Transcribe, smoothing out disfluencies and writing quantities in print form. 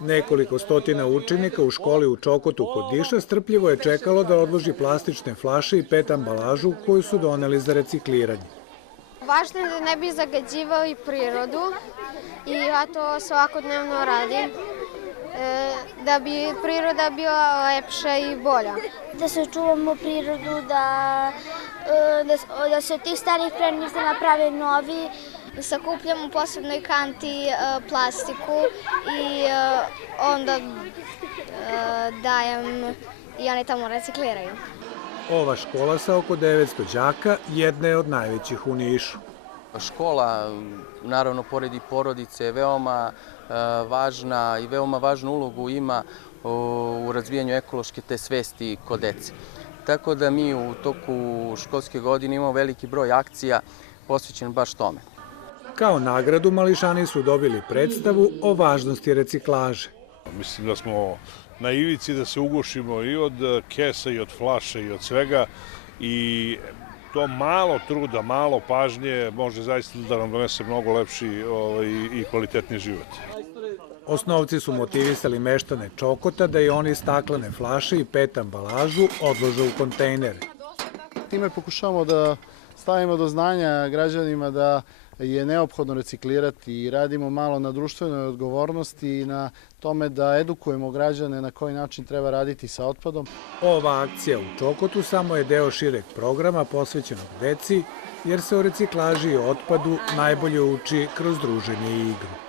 Nekoliko stotina učenika u školi u Čokotu kod Diša strpljivo je čekalo da odloži plastične flaše i PET ambalažu koju su doneli za recikliranje. Važno je da ne bi zagađivali prirodu i ja to svakodnevno radim, da bi priroda bila lepša i bolja. Da sačuvamo prirodu, da se od tih starih predmeta naprave novi. Sakupljam u posebnoj kanti plastiku i onda dajem i oni tamo recikliraju. Ova škola sa oko 900 đaka jedna je od najvećih u Nišu. Škola, naravno, pored i porodice, je veoma važna i veoma važnu ulogu ima u razvijanju ekološke te svesti kod dece. Tako da mi u toku školske godine imamo veliki broj akcija posvećen baš tome. Kao nagradu mališani su dobili predstavu o važnosti reciklaže. Mislim da smo na ivici da se ugušimo i od kesa i od flaše i od svega i to malo truda, malo pažnje može zaista da nam donese mnogo lepši i kvalitetniji život. Osnovci su motivisali meštane Čokota da i oni staklene flaše i PET ambalažu odlože u kontejnere. Time pokušavamo da stavimo do znanja građanima da je neophodno reciklirati i radimo malo na društvenoj odgovornosti i na tome da edukujemo građane na koji način treba raditi sa otpadom. Ova akcija u Čokotu samo je deo šireg programa posvećenog deci, jer se o reciklaži i otpadu najbolje uči kroz druženje i igru.